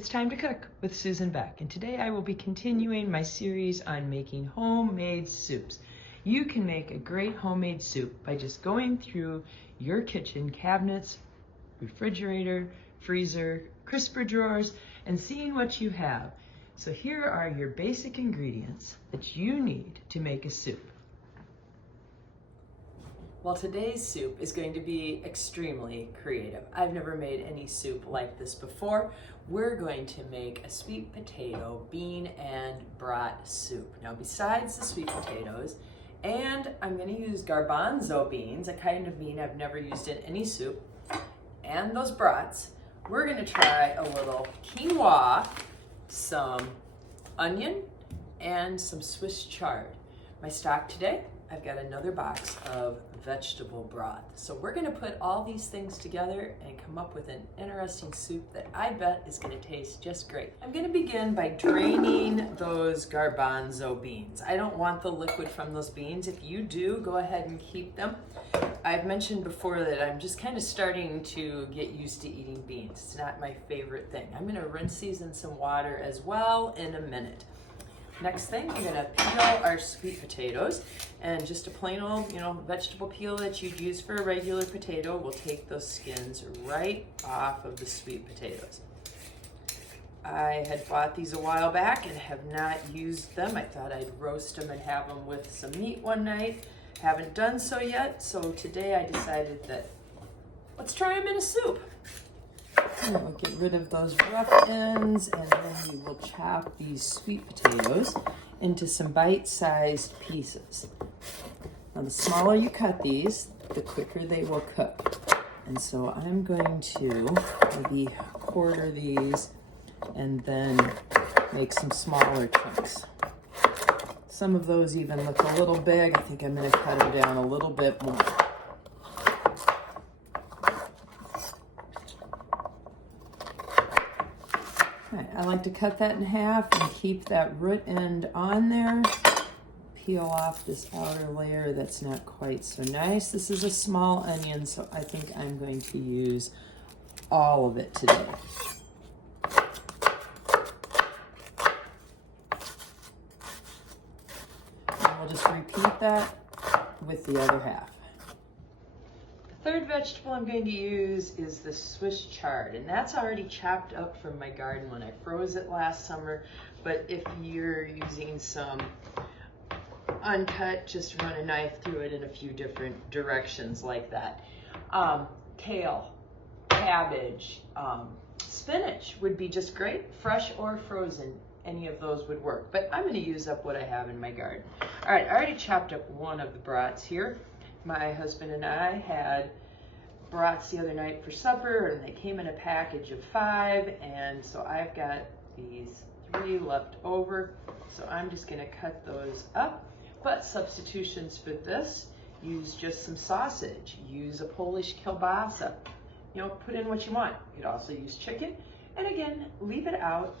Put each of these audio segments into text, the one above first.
It's time to cook with Susan Beck, and today I will be continuing my series on making homemade soups. You can make a great homemade soup by just going through your kitchen cabinets, refrigerator, freezer, crisper drawers, and seeing what you have. So here are your basic ingredients that you need to make a soup. Well, today's soup is going to be extremely creative. I've never made any soup like this before. We're going to make a sweet potato, bean, and brat soup. Now, besides the sweet potatoes, and I'm going to use garbanzo beans, a kind of bean I've never used in any soup, and those brats, we're going to try a little quinoa, some onion, and some Swiss chard. My stock today, I've got another box of vegetable broth. So we're gonna put all these things together and come up with an interesting soup that I bet is gonna taste just great. I'm gonna begin by draining those garbanzo beans. I don't want the liquid from those beans. If you do, go ahead and keep them. I've mentioned before that I'm just kind of starting to get used to eating beans. It's not my favorite thing. I'm gonna rinse these in some water as well in a minute. Next thing, we're gonna peel our sweet potatoes, and just a plain old, vegetable peel that you'd use for a regular potato. We'll take those skins right off of the sweet potatoes. I had bought these a while back and have not used them. I thought I'd roast them and have them with some meat one night. Haven't done so yet, so today I decided that let's try them in a soup. We'll get rid of those rough ends, and then we will chop these sweet potatoes into some bite-sized pieces. Now, the smaller you cut these, the quicker they will cook. And so I'm going to maybe quarter these and then make some smaller chunks. Some of those even look a little big. I think I'm going to cut them down a little bit more. I like to cut that in half and keep that root end on there. Peel off this outer layer that's not quite so nice. This is a small onion, so I think I'm going to use all of it today. And we'll just repeat that with the other half. The third vegetable I'm going to use is the Swiss chard, and that's already chopped up from my garden when I froze it last summer. But if you're using some uncut, just run a knife through it in a few different directions like that. Kale, cabbage, spinach would be just great, fresh or frozen. Any of those would work, but I'm going to use up what I have in my garden. All right, I already chopped up one of the brats here. My husband and I had brats the other night for supper, and they came in a package of 5, and so I've got these 3 left over. So I'm just going to cut those up. But substitutions for this, use just some sausage, use a Polish kielbasa. Put in what you want. You could also use chicken, and again, leave it out.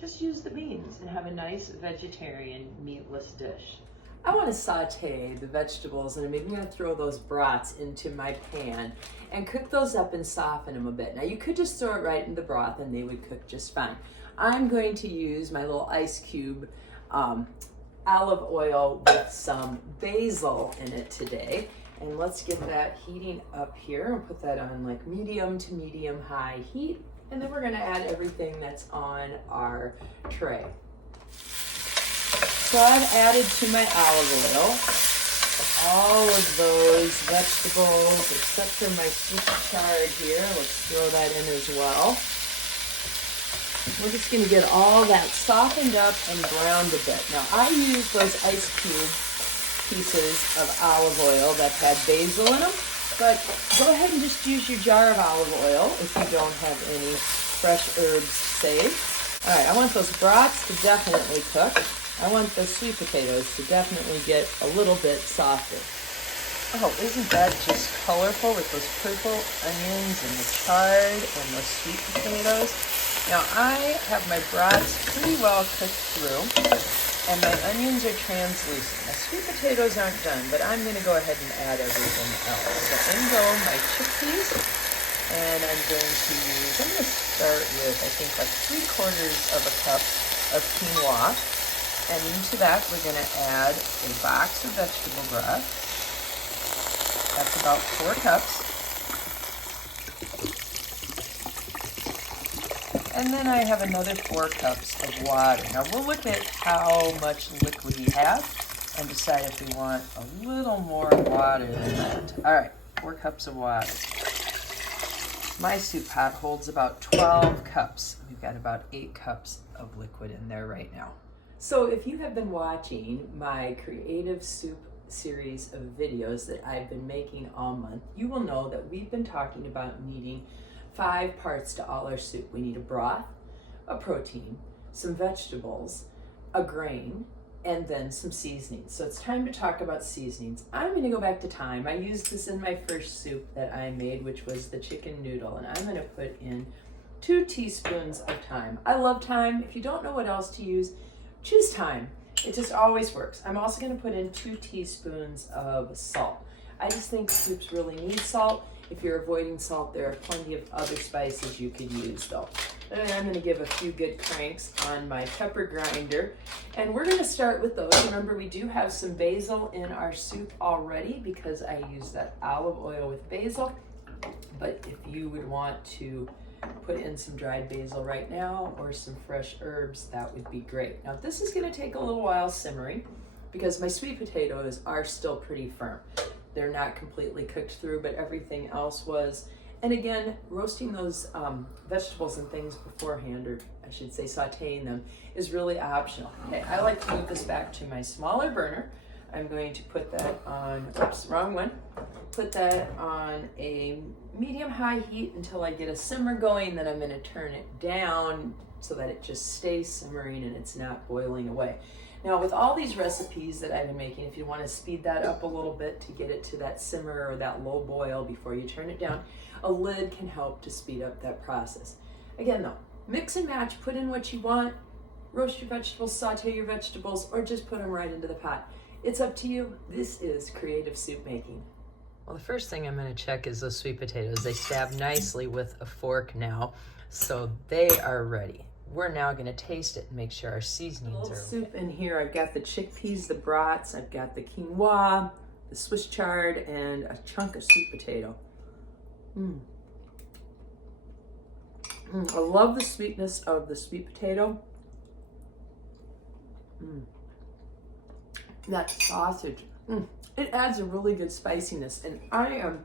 Just use the beans and have a nice vegetarian meatless dish. I want to saute the vegetables, and I'm going to throw those brats into my pan and cook those up and soften them a bit. Now, you could just throw it right in the broth and they would cook just fine. I'm going to use my little ice cube olive oil with some basil in it today. And let's get that heating up here and put that on like medium to medium high heat. And then we're going to add everything that's on our tray. So I've added to my olive oil all of those vegetables except for my Swiss chard here. Let's throw that in as well. We're just going to get all that softened up and browned a bit. Now, I use those ice cube pieces of olive oil that had basil in them, but go ahead and just use your jar of olive oil if you don't have any fresh herbs saved. All right, I want those brats to definitely cook. I want the sweet potatoes to definitely get a little bit softer. Oh, isn't that just colorful with those purple onions and the chard and the sweet potatoes? Now, I have my brats pretty well cooked through, and my onions are translucent. My sweet potatoes aren't done, but I'm going to go ahead and add everything else. So in go my chickpeas, And I'm going to start with, I think, like 3/4 of a cup of quinoa. And into that, we're going to add a box of vegetable broth. That's about 4 cups. And then I have another 4 cups of water. Now we'll look at how much liquid we have and decide if we want a little more water than that. All right, 4 cups of water. My soup pot holds about 12 cups. We've got about 8 cups of liquid in there right now. So if you have been watching my creative soup series of videos that I've been making all month, you will know that we've been talking about needing 5 parts to all our soup. We need a broth, a protein, some vegetables, a grain, and then some seasonings. So it's time to talk about seasonings. I'm going to go back to thyme. I used this in my first soup that I made, which was the chicken noodle, and I'm going to put in 2 teaspoons of thyme. I love thyme. If you don't know what else to use, choose thyme. It just always works. I'm also going to put in 2 teaspoons of salt. I just think soups really need salt. If you're avoiding salt, there are plenty of other spices you could use though. And I'm going to give a few good cranks on my pepper grinder. And we're going to start with those. Remember, we do have some basil in our soup already because I use that olive oil with basil. But if you would want to put in some dried basil right now or some fresh herbs, that would be great. Now this is going to take a little while simmering because my sweet potatoes are still pretty firm. They're not completely cooked through, but everything else was. And again, roasting those vegetables and things beforehand, or I should say sauteing them, is really optional. Okay, I like to move this back to my smaller burner. I'm going to put that on, oops, wrong one. Put that on a medium-high heat until I get a simmer going, then I'm going to turn it down so that it just stays simmering and it's not boiling away. Now with all these recipes that I've been making, if you want to speed that up a little bit to get it to that simmer or that low boil before you turn it down, a lid can help to speed up that process. Again though, mix and match, put in what you want, roast your vegetables, saute your vegetables, or just put them right into the pot. It's up to you. This is creative soup making. Well, the first thing I'm going to check is those sweet potatoes. They stab nicely with a fork now, so they are ready. We're now going to taste it and make sure our seasonings are soup in here. I've got the chickpeas, the brats, I've got the quinoa, the Swiss chard, and a chunk of sweet potato. I love the sweetness of the sweet potato. That sausage, it adds a really good spiciness, and I am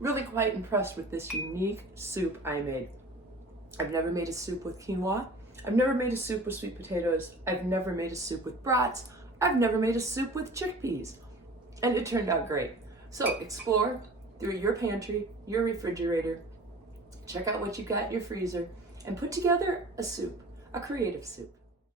really quite impressed with this unique soup I made. I've never made a soup with quinoa. I've never made a soup with sweet potatoes. I've never made a soup with brats. I've never made a soup with chickpeas. And it turned out great. So explore through your pantry, your refrigerator, check out what you've got in your freezer, and put together a soup, a creative soup.